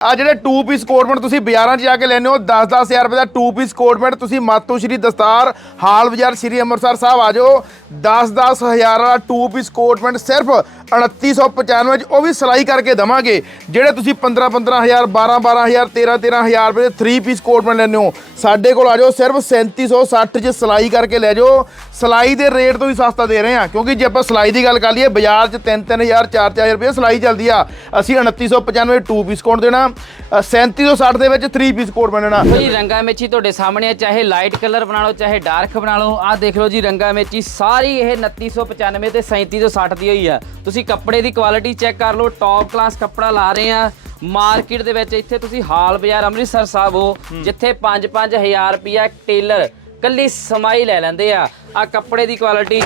ਆ ਜਿਹੜੇ 2 ਪੀਸ ਕੋਟਮੈਂਟ ਤੁਸੀਂ ਬਾਜ਼ਾਰਾਂ 'ਚ ਜਾ ਕੇ ਲੈਣੇ ਹੋ 10-10000 ਰੁਪਏ ਦਾ 2 ਪੀਸ ਕੋਟਮੈਂਟ ਤੁਸੀਂ ਮਾਤੂ ਸ਼੍ਰੀ ਦਸਤਾਰ, ਹਾਲ ਬਾਜ਼ਾਰ ਸ਼੍ਰੀ ਅੰਮ੍ਰਿਤਸਰ ਸਾਹਿਬ ਆ ਜਾਓ। 10-10 ਹਜ਼ਾਰ ਵਾਲਾ 2 ਪੀਸ ਕੋਟਮੈਂਟ ਸਿਰਫ 2995 ਚ ਉਹ ਵੀ ਸਿਲਾਈ ਕਰਕੇ ਦਵਾਂਗੇ। ਜਿਹੜੇ ਤੁਸੀਂ 15-15 ਹਜ਼ਾਰ 12-12 ਹਜ਼ਾਰ 13-13 ਹਜ਼ਾਰ ਰੁਪਏ ਦੇ 3 ਪੀਸ ਕੋਟਮੈਂਟ ਲੈਣੇ ਹੋ ਸਾਡੇ ਕੋਲ ਆ ਜਾਓ ਸਿਰਫ 3760 ਚ ਸਿਲਾਈ ਕਰਕੇ ਲੈ ਜਾਓ। ਸਿਲਾਈ ਦੇ ਰੇਟ ਤੋਂ ਵੀ ਸਸਤਾ ਦੇ ਰਹੇ ਹਾਂ ਕਿਉਂਕਿ ਜੇ ਆਪਾਂ ਸਿਲਾਈ ਦੀ ਗੱਲ ਕਰ ਲਈਏ ਬਾਜ਼ਾਰ 'ਚ 3-3000 4-4000 ਰੁਪਏ ਸਿਲਾਈ ਚੱਲਦੀ ਆ। ਅਸੀਂ 2995 2 ਪੀਸ ਕੋਟ ਦੇਣਾ ਅ, 3760 ਦੇ ਵਿੱਚ 3 ਪੀਸ ਕੋਟ ਬਣਨਾ ਜੀ ਰੰਗਾ ਮੇਚੀ ਤੁਹਾਡੇ ਸਾਹਮਣੇ ਹੈ ਚਾਹੇ ਲਾਈਟ ਕਲਰ ਬਣਾ ਲਓ ਚਾਹੇ ਡਾਰਕ ਬਣਾ ਲਓ। ਆਹ ਦੇਖ ਲਓ ਜੀ ਰੰਗਾ ਮੇਚੀ ਸਾਰੀ ਇਹ 2995 ਤੇ 3760 ਦੀ ਹੋਈ ਆ। ਤੁਸੀਂ ਕੱਪੜੇ ਦੀ ਕੁਆਲਿਟੀ ਚੈੱਕ ਕਰ ਲਓ ਟੌਪ ਕਲਾਸ ਕੱਪੜਾ ਲਾ ਰਹੇ ਆ। ਮਾਰਕੀਟ ਦੇ ਵਿੱਚ ਇੱਥੇ ਤੁਸੀਂ ਹਾਲ ਬਾਜ਼ਾਰ ਅੰਮ੍ਰਿਤਸਰ ਸਾਹਿਬ ਹੋ ਜਿੱਥੇ 5-5000 ਰੁਪਿਆ ਟੇਲਰ ਕੱਲੀ ਸਮਾਈ ਲੈ ਲੈਂਦੇ ਆ। ਆ ਕੱਪੜੇ ਦੀ ਕੁਆਲਿਟੀ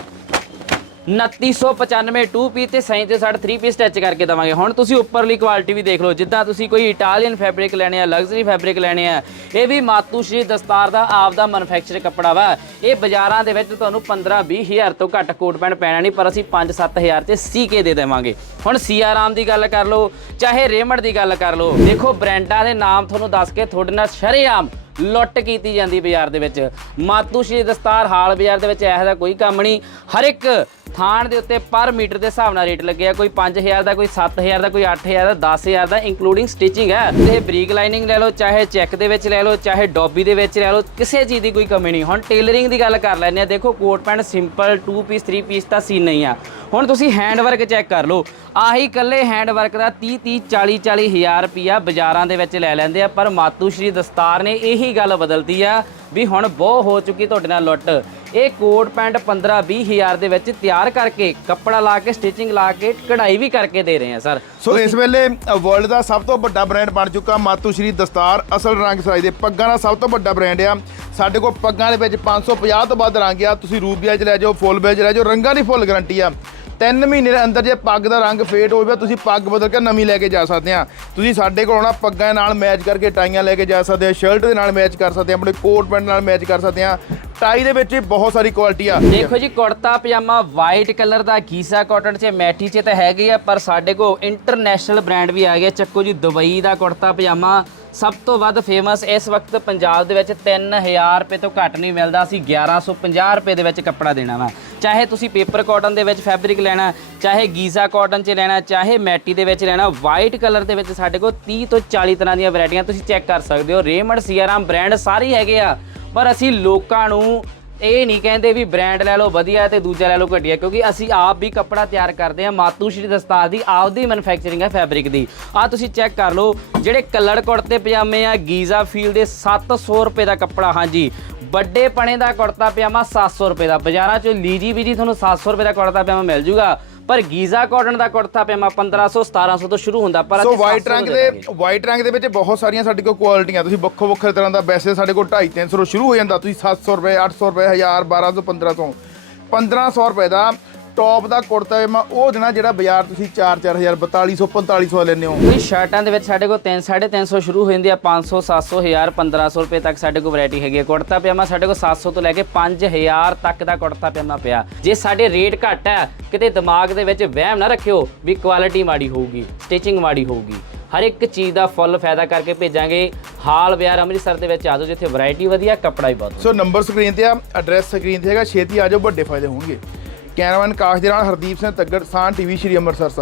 2995 2 ਪੀਸ ਤੇ 3760 3 ਪੀਸ ਸਟਿਚ ਕਰਕੇ ਦਵਾਂਗੇ। ਹੁਣ ਤੁਸੀਂ ਉੱਪਰਲੀ ਕੁਆਲਿਟੀ ਵੀ ਦੇਖ ਲਓ, ਜਿੱਦਾਂ ਤੁਸੀਂ ਕੋਈ ਇਟਾਲੀਅਨ ਫੈਬਰਿਕ ਲੈਣੇ ਆ ਲਗਜ਼ਰੀ ਫੈਬਰਿਕ ਲੈਣੇ ਆ, ਇਹ ਵੀ ਮਾਤੂ ਸ਼੍ਰੀ ਦਸਤਾਰ ਦਾ, ਆਪ ਦਾ ਮੈਨੂਫੈਕਚਰ ਕੱਪੜਾ ਵਾ। ਇਹ ਬਾਜ਼ਾਰਾਂ ਦੇ ਵਿੱਚ ਤੁਹਾਨੂੰ 15 20 ਹਜ਼ਾਰ ਤੋਂ ਘੱਟ ਕੋਟ ਪੈਂਟ ਪੈਣਾ ਨਹੀਂ, ਪਰ ਅਸੀਂ 5 7000 ਤੇ ਸੀ ਕੇ ਦੇ ਦੇਵਾਂਗੇ। ਹੁਣ ਸੀਆਰਾਮ ਦੀ ਗੱਲ ਕਰ ਲਓ, ਚਾਹੇ ਰੇਮੰਡ ਦੀ ਗੱਲ ਕਰ ਲਓ, ਦੇਖੋ ਬ੍ਰਾਂਡਾਂ ਦੇ ਨਾਮ ਤੁਹਾਨੂੰ ਦੱਸ ਕੇ ਤੁਹਾਡੇ ਨਾਲ ਸ਼ਰੇਆਮ ਲੁੱਟ ਕੀਤੀ ਜਾਂਦੀ ਬਾਜ਼ਾਰ ਦੇ ਵਿੱਚ। ਮਾਤੂ ਸ਼੍ਰੀ ਦਸਤਾਰ ਹਾਲ ਬਾਜ਼ਾਰ ਦੇ ਵਿੱਚ ਇਹੋ ਜਿਹਾ ਕੋਈ ਕੰਮ ਨਹੀਂ। ਹਰ ਇੱਕ ਥਾਣ ਦੇ ਉੱਤੇ ਪਰ ਮੀਟਰ ਦੇ ਹਿਸਾਬ ਨਾਲ ਰੇਟ ਲੱਗਿਆ। ਕੋਈ 5000 ਦਾ, ਕੋਈ 7000 ਦਾ, ਕੋਈ 8000 ਦਾ 10000 ਦਾ ਇਨਕਲੂਡਿੰਗ ਸਟਿਚਿੰਗ ਹੈ। ਤੇ ਬਰੀਕ ਲਾਈਨਿੰਗ ਲੈ ਲਓ, ਚਾਹੇ ਚੈੱਕ ਦੇ ਵਿੱਚ ਲੈ ਲਓ, ਚਾਹੇ ਡੋਬੀ ਦੇ ਵਿੱਚ ਲੈ ਲਓ, ਕਿਸੇ ਚੀਜ਼ ਦੀ ਕੋਈ ਕਮੀ ਨਹੀਂ। ਹੁਣ ਟੇਲਰਿੰਗ ਦੀ ਗੱਲ ਕਰ ਲੈਂਦੇ ਆ ਦੇਖੋ coat pant simple 2 piece 3 piece ਤਾਂ ਸੀ ਨਹੀਂ ਆ। ਹੁਣ ਤੁਸੀਂ ਹੈਂਡ ਵਰਕ ਚੈੱਕ ਕਰ ਲਓ। ਆਹੀ ਕੱਲੇ ਹੈਂਡ ਵਰਕ ਦਾ 30 30 40 40 ਹਜ਼ਾਰ ਰੁਪਿਆ ਬਾਜ਼ਾਰਾਂ ਦੇ ਵਿੱਚ ਲੈ ਲੈਂਦੇ ਆ। ਪਰ ਮਾਤੂ ਸ਼੍ਰੀ ਦਸਤਾਰ ਨੇ ਇਹੀ ਗੱਲ ਬਦਲਤੀ ਆ ਵੀ ਹੁਣ ਬਹੁਤ ਹੋ ਚੁੱਕੀ ਤੁਹਾਡੇ ਨਾਲ ਲੁੱਟ। ਇਹ ਕੋਟ ਪੈਂਟ 15 20 ਹਜ਼ਾਰ ਦੇ ਵਿੱਚ ਤਿਆਰ ਕਰਕੇ ਕੱਪੜਾ ਲਾ ਕੇ ਸਟਿਚਿੰਗ ਲਾ ਕੇ, ਕਢਾਈ ਵੀ ਕਰਕੇ ਦੇ ਰਹੇ ਆ, ਸਰ। ਸੋ ਇਸ ਵੇਲੇ ਵਰਲਡ ਦਾ ਸਭ ਤੋਂ ਵੱਡਾ ਬ੍ਰਾਂਡ ਬਣ ਚੁੱਕਾ ਮਾਤੂ ਸ਼੍ਰੀ ਦਸਤਾਰ, ਅਸਲ ਰੰਗ ਸਾਈ ਦੇ ਪੱਗਾਂ ਦਾ ਸਭ ਤੋਂ ਵੱਡਾ ਬ੍ਰਾਂਡ ਆ। ਸਾਡੇ ਕੋਲ ਪੱਗਾਂ ਦੇ ਵਿੱਚ 550 ਤੋਂ ਵੱਧ ਰੰਗ ਆ। ਤੁਸੀਂ ਰੂਬੀਆ ਚ ਲੈ ਜਾਓ, ਫੁੱਲ ਬੇਜ ਲੈ ਜਾਓ, ਰੰਗਾਂ ਦੀ ਫੁੱਲ ਗਾਰੰਟੀ ਆ। ਤਿੰਨ ਮਹੀਨੇ ਦੇ ਅੰਦਰ ਜੇ ਪੱਗ ਦਾ ਰੰਗ ਫੇਟ ਹੋ ਜਾਵੇ ਤੁਸੀਂ ਪੱਗ ਬਦਲ ਕੇ ਨਵੀਂ ਲੈ ਕੇ ਜਾ ਸਕਦੇ ਆ ਤੁਸੀਂ ਸਾਡੇ ਕੋਲ ਆਉਣਾ ਪੱਗਾਂ ਨਾਲ ਮੈਚ ਕਰਕੇ ਟਾਈਆਂ ਲੈ ਕੇ ਜਾ ਸਕਦੇ ਆ ਸ਼ਰਟ ਦੇ ਨਾਲ ਮੈਚ ਕਰ ਸਕਦੇ ਆ ਆਪਣੇ ਕੋਟ ਪੈਂਟ ਨਾਲ ਮੈਚ ਕਰ ਸਕਦੇ ਆ ਟਾਈ ਦੇ ਵਿੱਚ ਬਹੁਤ ਸਾਰੀ ਕੁਆਲਿਟੀ ਆ। ਦੇਖੋ ਜੀ, ਕੁੜਤਾ, ਪਜਾਮਾ ਵਾਈਟ ਕਲਰ ਦਾ ਗੀਸਾ ਕਾਟਨ 'ਚ, ਮੈਟੀ 'ਚ ਤਾਂ ਹੈਗੇ ਆ, ਪਰ ਸਾਡੇ ਕੋਲ ਇੰਟਰਨੈਸ਼ਨਲ ਬ੍ਰਾਂਡ ਵੀ ਆ ਗਿਆ ਚੱਕੋ ਜੀ, ਦੁਬਈ ਦਾ ਕੁੜਤਾ, ਪਜਾਮਾ ਸਭ ਤੋਂ ਵੱਧ ਫੇਮਸ ਇਸ ਵਕਤ ਪੰਜਾਬ ਦੇ ਵਿੱਚ 3000 ਰੁਪਏ ਤੋਂ ਘੱਟ ਨਹੀਂ ਮਿਲਦਾ। ਅਸੀਂ 1150 ਰੁਪਏ ਦੇ ਵਿੱਚ ਕੱਪੜਾ ਦੇਣਾ ਵਾ। ਚਾਹੇ ਤੁਸੀਂ ਪੇਪਰ ਕਾਟਨ ਦੇ ਵਿੱਚ ਫੈਬਰਿਕ ਲੈਣਾ, ਚਾਹੇ ਗੀਜ਼ਾ ਕਾਟਨ 'ਚ ਲੈਣਾ, ਚਾਹੇ ਮੈਟੀ ਦੇ ਵਿੱਚ ਲੈਣਾ ਵਾਈਟ ਕਲਰ ਦੇ ਵਿੱਚ ਸਾਡੇ ਕੋਲ 30 ਤੋਂ 40 ਤਰ੍ਹਾਂ ਦੀਆਂ ਵੈਰਾਈਟੀਆਂ ਤੁਸੀਂ ਚੈੱਕ ਕਰ ਸਕਦੇ ਹੋ। ਰੇਮੰਡ, ਸੀਆਰਾਮ ਬ੍ਰਾਂਡ ਸਾਰੇ ਹੈਗੇ ਆ, ਪਰ ਅਸੀਂ ਲੋਕਾਂ ਨੂੰ ਇਹ ਨਹੀਂ ਕਹਿੰਦੇ ਵੀ ਬ੍ਰਾਂਡ ਲੈ ਲਓ ਵਧੀਆ ਤੇ ਦੂਜਾ ਲੈ ਲਓ ਘਟੀਆ, ਕਿਉਂਕਿ ਅਸੀਂ ਆਪ ਵੀ ਕੱਪੜਾ ਤਿਆਰ ਕਰਦੇ ਹਾਂ ਮਾਤੂ ਸ਼੍ਰੀ ਦਸਤਾਰ ਦੀ, ਆਪਦੀ ਮੈਨੂਫੈਕਚਰਿੰਗ ਹੈ ਫੈਬਰਿਕ ਦੀ। ਆ ਤੁਸੀਂ ਚੈੱਕ ਕਰ ਲਓ, ਜਿਹੜੇ ਕਲਰ ਕੁੜਤੇ ਪਜਾਮੇ ਆ, ਗੀਜ਼ਾ ਫੀਲ ਦੇ 700 ਰੁਪਏ ਦਾ ਕੱਪੜਾ, ਹਾਂਜੀ। ਵੱਡੇ ਪਣੇ ਦਾ ਕੁੜਤਾ ਪਜਾਮਾ 700 ਰੁਪਏ ਦਾ। ਬਾਜ਼ਾਰਾਂ 'ਚ ਲੀਜੀ ਵੀ ਜੀ ਤੁਹਾਨੂੰ 700 ਰੁਪਏ ਦਾ ਕੁੜਤਾ ਪਜਾਮਾ ਮਿਲ ਜੂਗਾ। ਪਰ ਗੀਜ਼ਾ ਕਾਟਨ ਦਾ ਕੁੜਤਾ ਪਜਾਮਾ 1500 1700 ਤੋਂ ਸ਼ੁਰੂ ਹੁੰਦਾ ਪਰ ਸੋ ਵਾਈਟ 700 ਰੰਗ ਦੇ। ਵਾਈਟ ਰੰਗ ਦੇ ਵਿੱਚ ਬਹੁਤ ਸਾਰੀਆਂ ਸਾਡੇ ਕੋਲ ਕੁਆਲਿਟੀਆਂ ਤੁਸੀਂ ਵੱਖੋ ਵੱਖਰੇ ਤਰ੍ਹਾਂ ਦਾ ਵੈਸੇ ਸਾਡੇ ਕੋਲ 250 300 ਤੋਂ ਸ਼ੁਰੂ ਹੋ ਜਾਂਦਾ। ਤੁਸੀਂ 700 ਰੁਪਏ 800 ਰੁਪਏ 1000 1200 1500 1500 ਰੁਪਏ ਦਾ ਟੌਪ ਦਾ ਕੁੜਤਾ ਪਜਾਮਾ ਉਹ ਦੇਣਾ ਜਿਹੜਾ ਬਾਜ਼ਾਰ ਤੁਸੀਂ 4 4000 4200 4500 ਲੈਂਦੇ ਹੋ। ਕੋਈ ਸ਼ਰਟਾਂ ਦੇ ਵਿੱਚ ਸਾਡੇ ਕੋਲ 3 350 ਸ਼ੁਰੂ ਹੋ ਜਾਂਦੀ ਆ 500 700 1000 1500 ਰੁਪਏ ਤੱਕ ਸਾਡੇ ਕੋਲ ਵੈਰਾਈਟੀ ਹੈਗੀ ਹੈ ਕੁੜਤਾ ਪਜਾਮਾ ਸਾਡੇ ਕੋਲ 700 ਤੋਂ ਲੈ ਕੇ 5000 ਤੱਕ ਦਾ ਕੁੜਤਾ ਪਜਾਮਾ ਪਿਆ। ਜੇ ਸਾਡੇ ਰੇਟ ਘੱਟ ਹੈ ਕਿਤੇ ਦਿਮਾਗ ਦੇ ਵਿੱਚ ਵਹਿਮ ਨਾ ਰੱਖਿਓ ਵੀ ਕੁਆਲਿਟੀ ਮਾੜੀ ਹੋਊਗੀ ਸਟਿਚਿੰਗ ਮਾੜੀ ਹੋਊਗੀ। ਹਰ ਇੱਕ ਚੀਜ਼ ਦਾ ਫੁੱਲ ਫਾਇਦਾ ਕਰਕੇ ਭੇਜਾਂਗੇ। ਹਾਲ ਵਿਆਰ ਅੰਮ੍ਰਿਤਸਰ ਦੇ ਵਿੱਚ ਆ ਜਾਓ ਜਿੱਥੇ ਵੈਰਾਈਟੀ ਵਧੀਆ ਕੱਪੜਾ ਵੀ ਬਹੁਤ ਸੋ ਨੰਬਰ ਸਕਰੀਨ ਤੇ ਆ ਐਡਰੈਸ ਸਕਰੀਨ ਤੇ ਹੈਗਾ ਛੇਤੀ ਆ ਜਾਓ ਵੱਡੇ ਫਾਇਦੇ ਹੋਣਗੇ। ਕੈਮਰਾਮੈਨ ਕਾਸ਼ ਦੇ ਨਾਲ ਹਰਦੀਪ ਸਿੰਘ ਤੱਗੜ ਸਾਨ ਟੀਵੀ ਸ਼੍ਰੀ ਅੰਮ੍ਰਿਤਸਰ ਸਾਹਿਬ